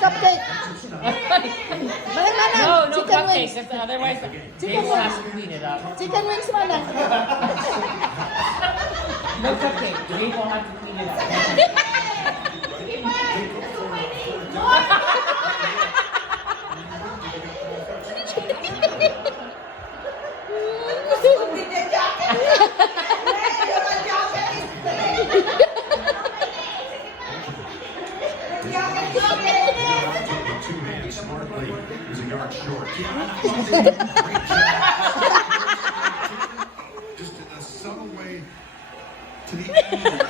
cupcake. Manang. No Chicken cupcake, wings. because otherwise Chicken Dave will have wings. to clean it up. Chicken wings, manang. No cupcake, Dave will have to clean it up. Smartly, was a yard short. Just in a subtle way to the end.